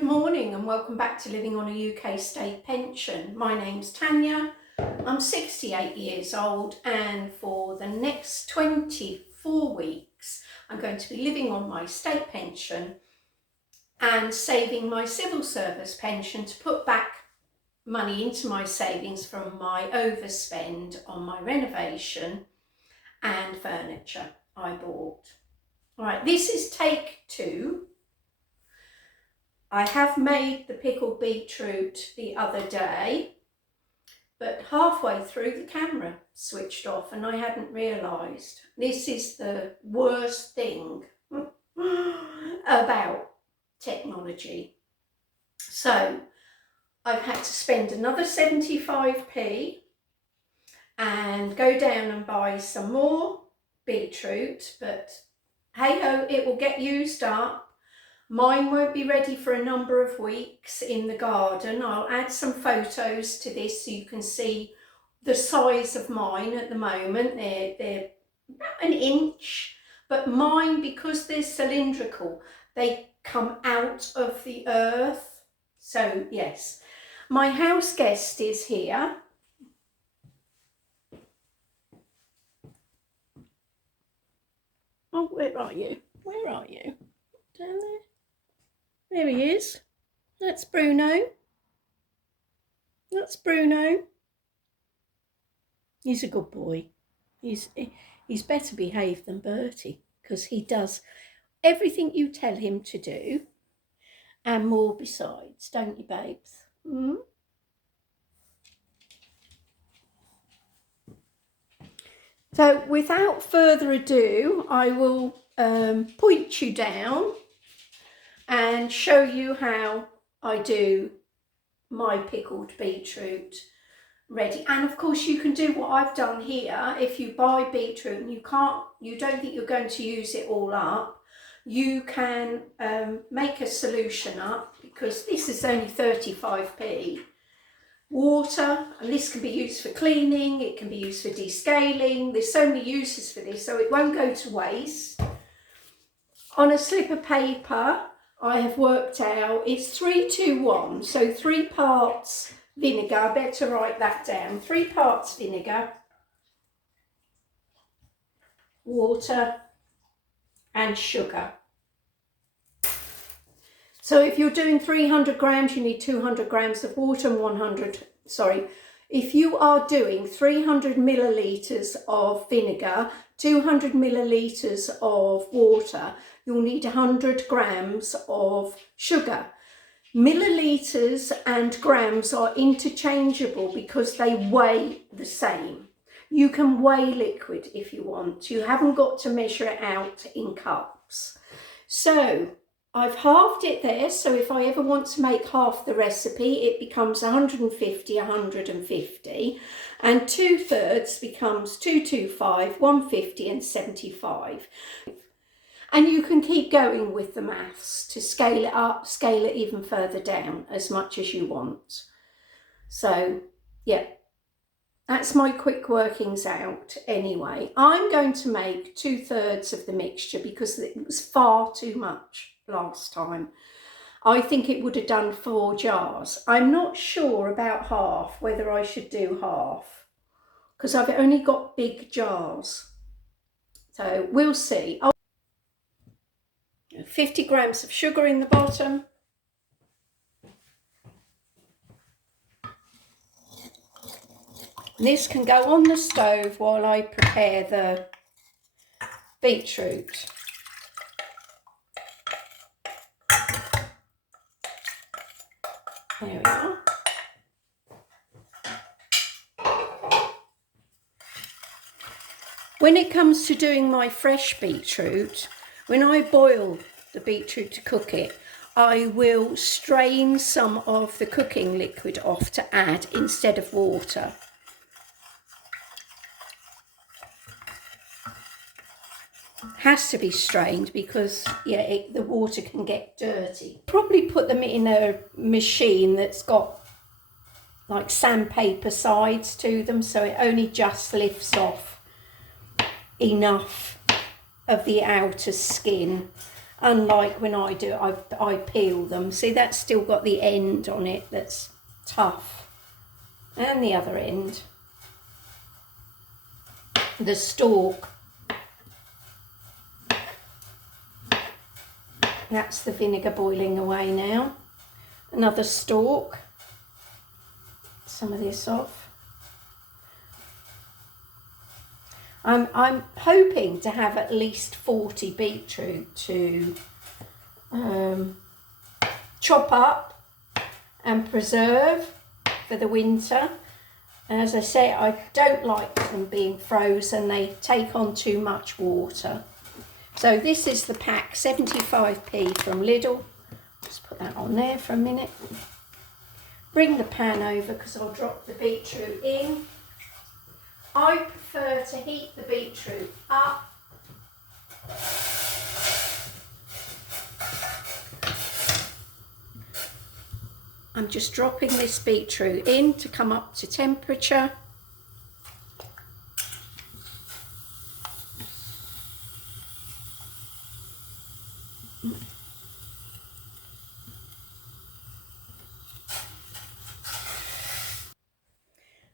Good morning and welcome back to Living on a UK State Pension. My name's Tanya, I'm 68 years old and for the next 24 weeks I'm going to be living on my state pension and saving my civil service pension to put back money into my savings from my overspend on my renovation and furniture I bought. Alright, this is take 2. I have made the pickled beetroot the other day, but halfway through the camera switched off and I hadn't realised. This is the worst thing about technology. So I've had to spend another 75p and go down and buy some more beetroot, but hey ho, it will get used up. Mine won't be ready for a number of weeks in the garden. I'll add some photos to this so you can see the size of mine at the moment. They're about an inch, but mine, because they're cylindrical, they come out of the earth. So yes, my house guest is here. Oh, where are you? Where are you? Down there? There he is. That's Bruno. That's Bruno. He's a good boy. He's better behaved than Bertie because he does everything you tell him to do and more besides, don't you, babes? Mm? So without further ado, I will point you down and show you how I do my pickled beetroot ready. And of course you can do what I've done here. If you buy beetroot and you don't think you're going to use it all up, you can make a solution up, because this is only 35p. Water, and this can be used for cleaning, it can be used for descaling. There's so many uses for this, so it won't go to waste. On a slip of paper, I have worked out it's 3-2-1, so 3 parts vinegar. I better write that down. 3 parts vinegar, water and sugar. So if you're doing 300 grams, you need 200 grams of water and if you are doing 300 millilitres of vinegar, 200 millilitres of water, you'll need 100 grams of sugar. Millilitres and grams are interchangeable because they weigh the same. You can weigh liquid if you want. You haven't got to measure it out in cups. So I've halved it there, so if I ever want to make half the recipe, it becomes 150, 150, and 2/3 becomes 225, 150 and 75. And you can keep going with the maths to scale it up, scale it even further down as much as you want. So yeah, that's my quick workings out anyway. I'm going to make 2/3 of the mixture because it was far too much last time. I think it would have done 4 jars. I'm not sure about half, whether I should do half, because I've only got big jars. So we'll see. 50 grams of sugar in the bottom. This can go on the stove while I prepare the beetroot. There we are. When it comes to doing my fresh beetroot, when I boil the beetroot to cook it, I will strain some of the cooking liquid off to add instead of water. Has to be strained because the water can get dirty. Probably put them in a machine that's got like sandpaper sides to them, so it only just lifts off enough of the outer skin unlike when I do it, I peel them. See, that's still got the end on it that's tough, and the other end, the stalk. That's the vinegar boiling away now. Another stalk. Some of this off. I'm hoping to have at least 40 beetroot to chop up and preserve for the winter. And as I say, I don't like them being frozen. They take on too much water. So this is the pack, 75p from Lidl. Just put that on there for a minute. Bring the pan over because I'll drop the beetroot in. I prefer to heat the beetroot up. I'm just dropping this beetroot in to come up to temperature.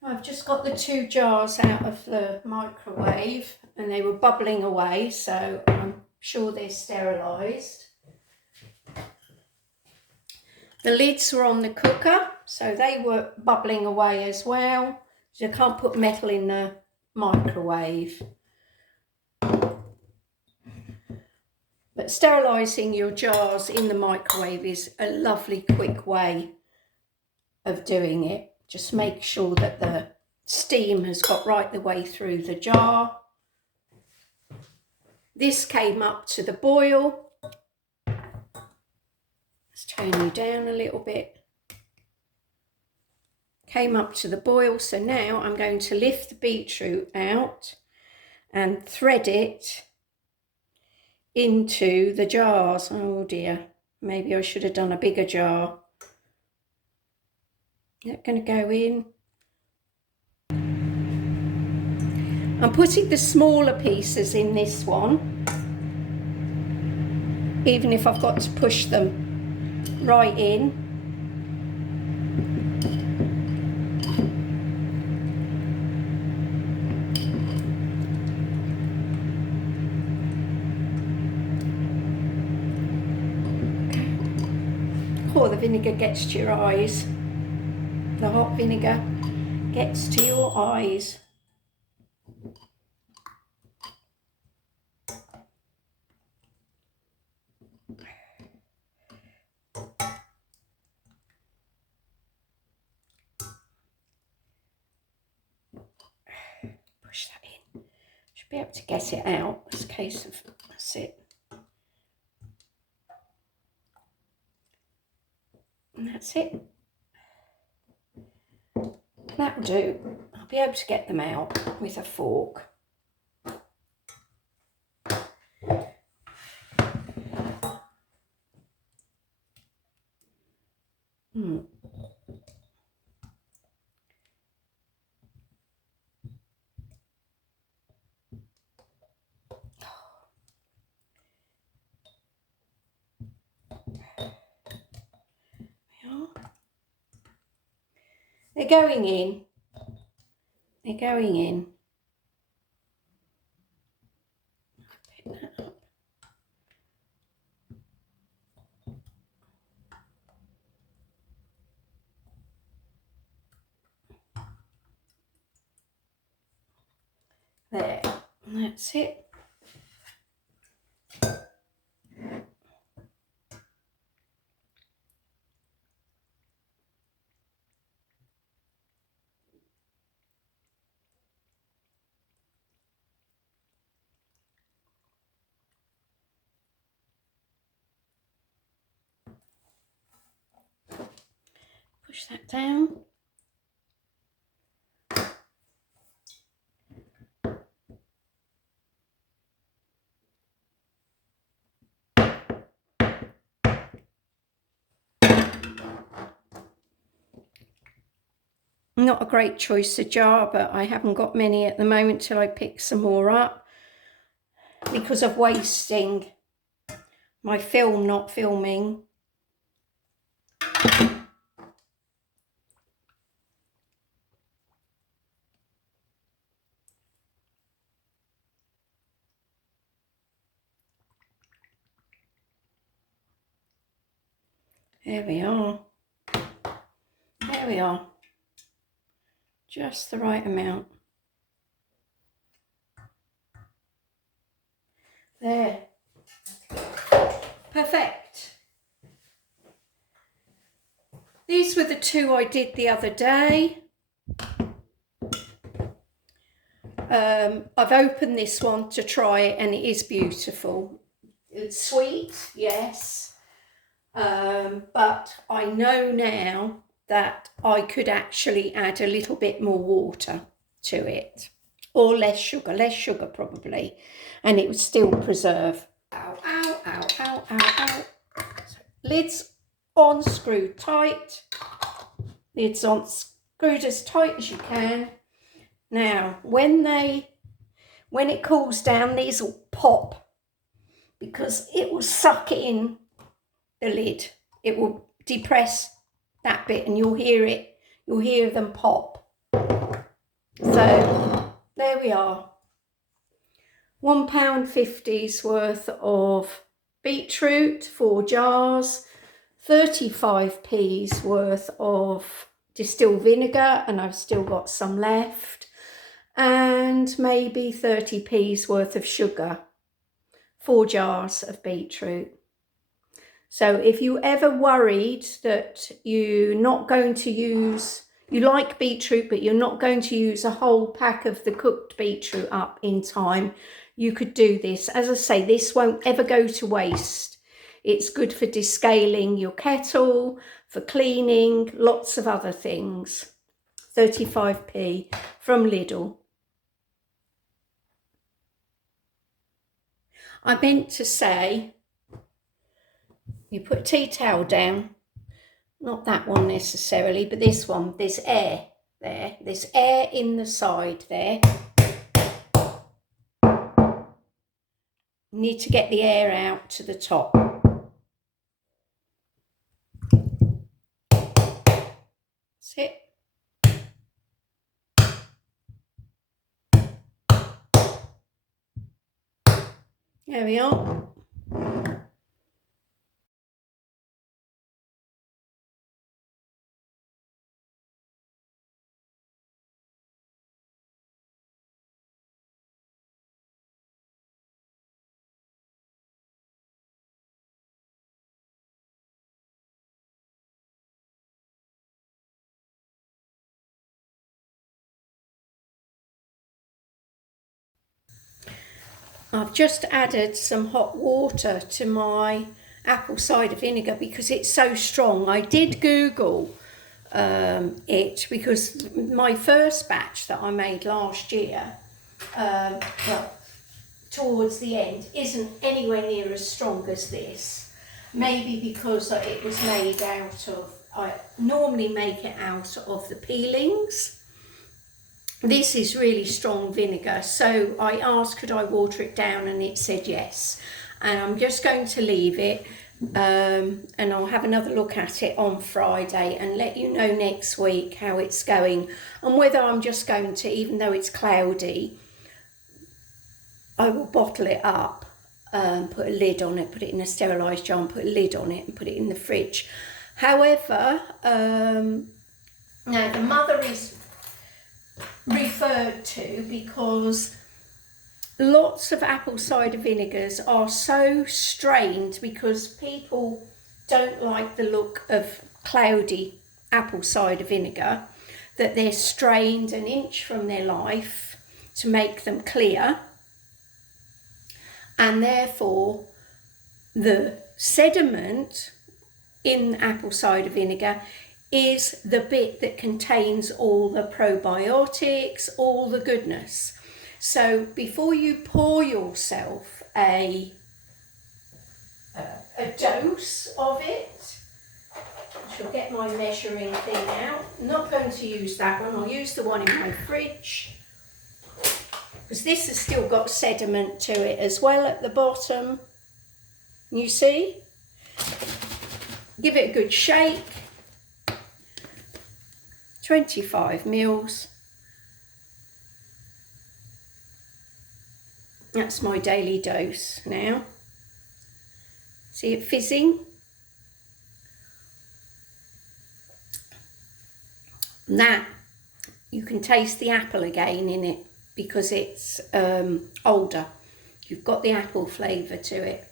I've just got the 2 jars out of the microwave and they were bubbling away, so I'm sure they're sterilised. The lids were on the cooker, so they were bubbling away as well. So you can't put metal in the microwave. But sterilising your jars in the microwave is a lovely quick way of doing it. Just make sure that the steam has got right the way through the jar. This came up to the boil. Let's turn you down a little bit. Came up to the boil, so now I'm going to lift the beetroot out and thread it into the jars. Oh dear, maybe I should have done a bigger jar. Is that going to go in? I'm putting the smaller pieces in this one, even if I've got to push them right in. Oh, the vinegar gets to your eyes. The hot vinegar gets to your eyes. Push that in. Should be able to get it out. It's a case of, that's it. And that's it. That'll do. I'll be able to get them out with a fork. They're going in. They're going in. Pick that up. There, and that's it. Push that down. Not a great choice of jar, but I haven't got many at the moment till I pick some more up because of wasting. my film not filming. There we are. There we are. Just the right amount. There. Perfect. These were the two I did the other day. I've opened this one to try it and it is beautiful. It's sweet, yes. But I know now that I could actually add a little bit more water to it. Or less sugar probably. And it would still preserve. Ow, ow, ow, ow, ow, ow. So, lids on, screwed tight. Lids on, screwed as tight as you can. Now, when it cools down, these will pop because it will suck in the lid. It will depress that bit and you'll hear them pop. So there we are. £1.50's worth of beetroot, 4 jars, 35p's worth of distilled vinegar, and I've still got some left, and maybe 30p's worth of sugar, 4 jars of beetroot. So if you ever worried that you're not going to use, you like beetroot but you're not going to use a whole pack of the cooked beetroot up in time, you could do this. As I say, this won't ever go to waste. It's good for descaling your kettle, for cleaning, lots of other things. 35p from Lidl. I meant to say, you put a tea towel down, not that one necessarily, but this one, there's air there, there's air in the side there. You need to get the air out to the top. That's it. There we are. I've just added some hot water to my apple cider vinegar because it's so strong. I did Google it because my first batch that I made last year, well, towards the end, isn't anywhere near as strong as this. Maybe because it was made out of, I normally make it out of the peelings. This is really strong vinegar, so I asked could I water it down and it said yes. And I'm just going to leave it and I'll have another look at it on Friday and let you know next week how it's going and whether I'm just going to, even though it's cloudy, I will bottle it up, put a lid on it, put it in a sterilised jar and put a lid on it and put it in the fridge. However, now the mother is referred to because lots of apple cider vinegars are so strained because people don't like the look of cloudy apple cider vinegar, that they're strained an inch from their life to make them clear, and therefore the sediment in apple cider vinegar is the bit that contains all the probiotics, all the goodness. So before you pour yourself a dose of it, I shall get my measuring thing out. I'm not going to use that one, I'll use the one in my fridge, because this has still got sediment to it as well at the bottom. You see? Give it a good shake. 25 mils. That's my daily dose now. See it fizzing? Now, you can taste the apple again in it because it's older. You've got the apple flavour to it.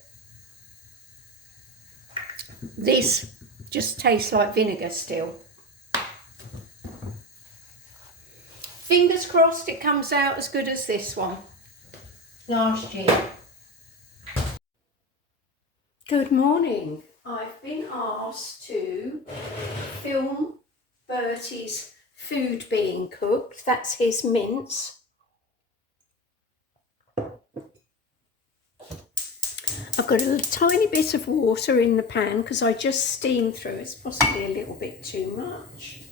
This just tastes like vinegar still. Fingers crossed it comes out as good as this one last year. Good morning. I've been asked to film Bertie's food being cooked. That's his mince. I've got a tiny bit of water in the pan because I just steamed through. It's possibly a little bit too much.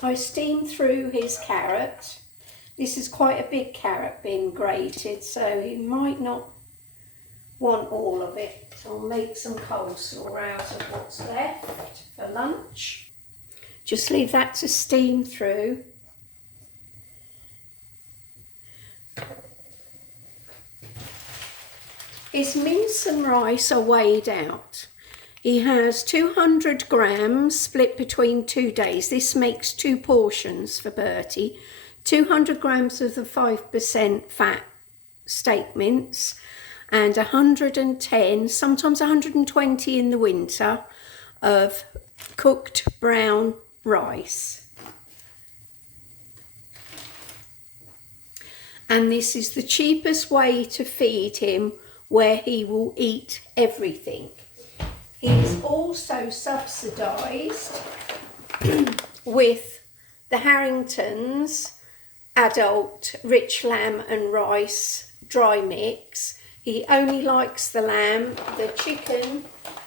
I steamed through his carrot. This is quite a big carrot being grated, so you might not want all of it. So I'll make some coleslaw out of what's left for lunch. Just leave that to steam through. His mince and rice are weighed out. He has 200 grams split between 2 days. This makes 2 portions for Bertie. 200 grams of the 5% fat steak mince and 110, sometimes 120 in the winter, of cooked brown rice. And this is the cheapest way to feed him, where he will eat everything. He's also subsidised with the Harrington's adult rich lamb and rice dry mix. He only likes the lamb. The chicken,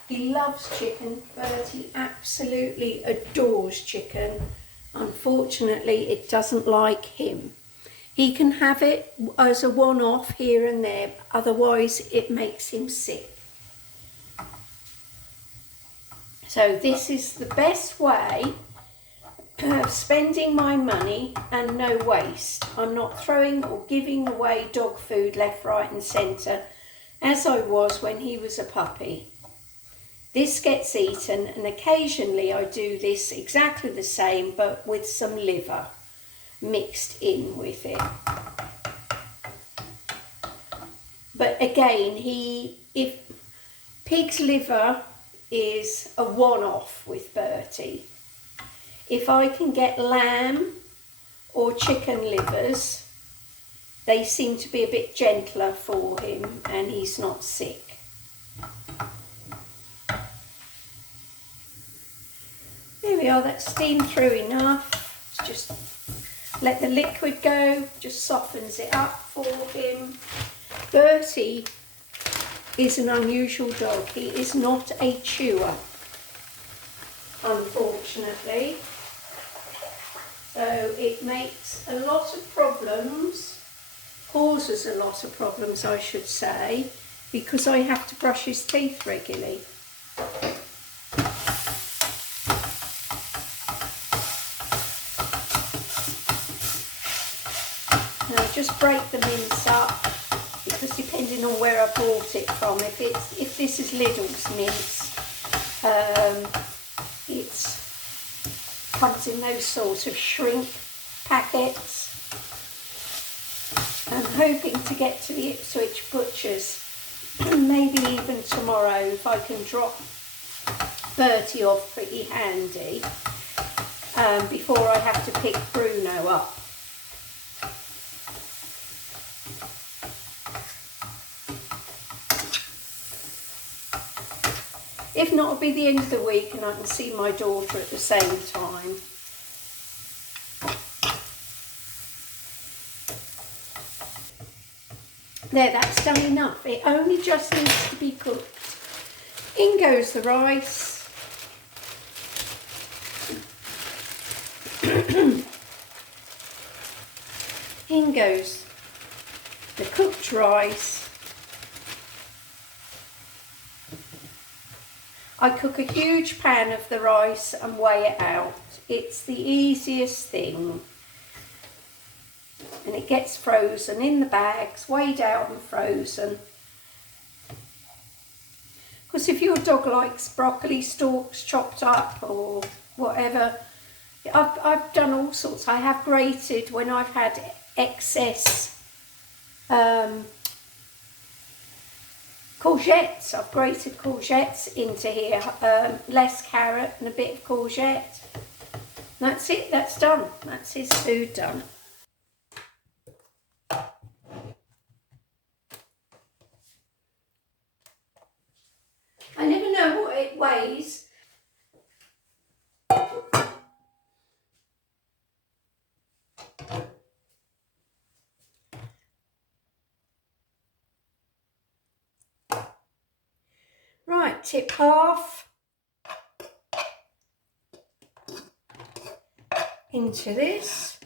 he loves chicken. Bertie absolutely adores chicken. Unfortunately, it doesn't like him. He can have it as a one-off here and there, otherwise it makes him sick. So this is the best way of spending my money and no waste. I'm not throwing or giving away dog food left, right and centre as I was when he was a puppy. This gets eaten, and occasionally I do this exactly the same but with some liver mixed in with it. But again, if pig's liver is a one-off with Bertie. If I can get lamb or chicken livers, they seem to be a bit gentler for him and he's not sick. There we are, that's steamed through enough. Just let the liquid go, just softens it up for him. Bertie is an unusual dog. He is not a chewer, unfortunately. So it makes a lot of problems, causes a lot of problems I should say, because I have to brush his teeth regularly. Now just break the mince up, because depending on where I bought it from, if this is Lidl's mince, it comes in those sort of shrink packets. I'm hoping to get to the Ipswich butchers, maybe even tomorrow, if I can drop Bertie off pretty handy, before I have to pick Bruno up. If not, it'll be the end of the week and I can see my daughter at the same time. There, that's done enough. It only just needs to be cooked. In goes the rice. In goes the cooked rice. I cook a huge pan of the rice and weigh it out. It's the easiest thing. And it gets frozen in the bags, weighed out and frozen. Because if your dog likes broccoli stalks chopped up or whatever, I've done all sorts. I have grated when I've had excess courgettes. I've grated courgettes into here, less carrot and a bit of courgette. That's it, that's done. That's his food done. I never know what it weighs. Right, tip half into this.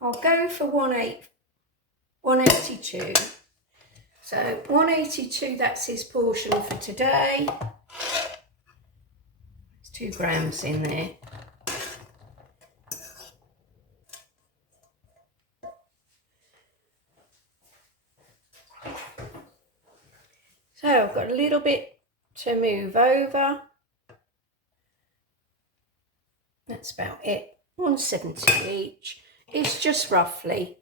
I'll go for 182. So 182, that's his portion for today. There's 2 grams in there. So I've got a little bit to move over. That's about it. 170 each. It's just roughly.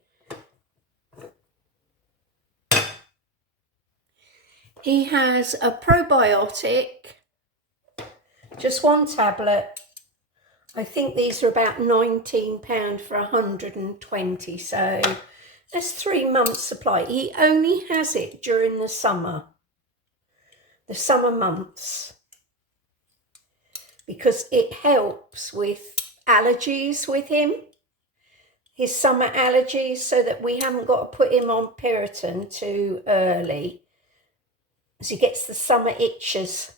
He has a probiotic, just 1 tablet. I think these are about £19 for 120, so that's 3 months supply. He only has it during the summer months, because it helps with allergies with him, his summer allergies, so that we haven't got to put him on Piriton too early, as he gets the summer itches,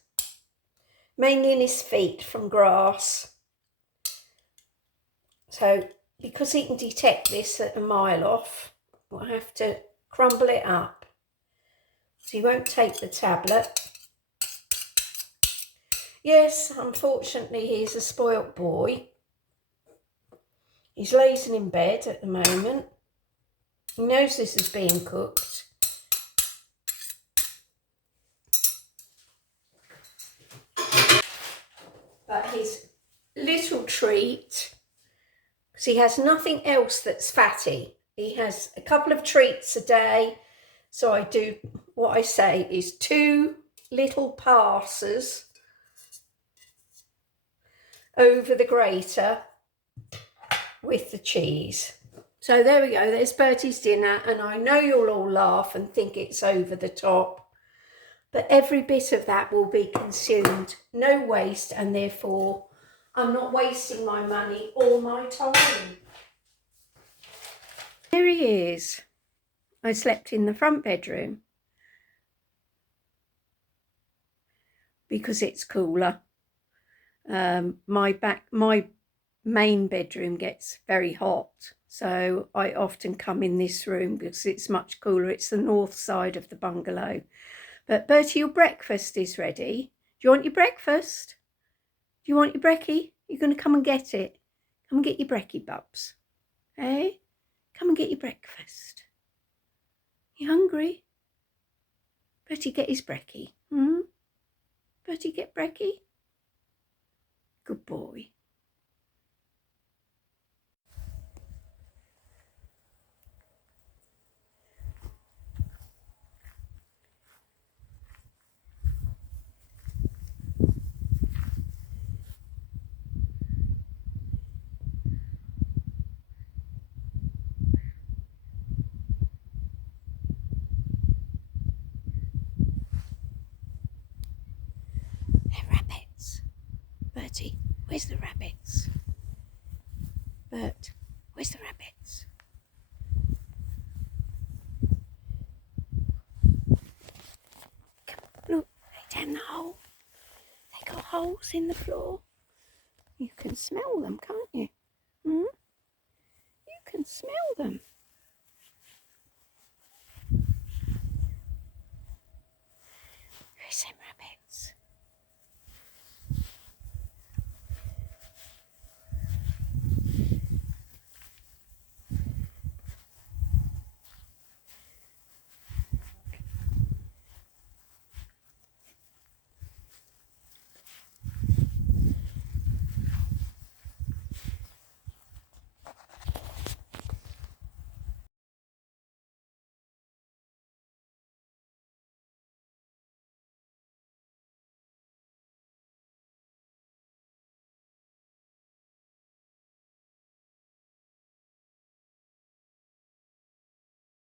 mainly in his feet from grass. So because he can detect this at a mile off, we'll have to crumble it up. So he won't take the tablet. Yes, unfortunately, he's a spoilt boy. He's lazing in bed at the moment. He knows this is being cooked. But his little treat, because he has nothing else that's fatty. He has a couple of treats a day. So I do, what I say is 2 little passes over the grater with the cheese. So there we go, there's Bertie's dinner, and I know you'll all laugh and think it's over the top, but every bit of that will be consumed, no waste, and therefore I'm not wasting my money or my time. There he is. I slept in the front bedroom because it's cooler. My main bedroom gets very hot, so I often come in this room because it's much cooler. It's the north side of the bungalow. But Bertie, your breakfast is ready. Do you want your breakfast? Do you want your brekkie? You're going to come and get it. Come and get your brekkie, bubs. Hey? Come and get your breakfast. You hungry? Bertie, get his brekkie. Bertie, get brekkie. Good boy. They're rabbits. Bertie, where's the rabbits? Bert, where's the rabbits? Come, look, they're down the hole. in the floor. You can smell them, can't you?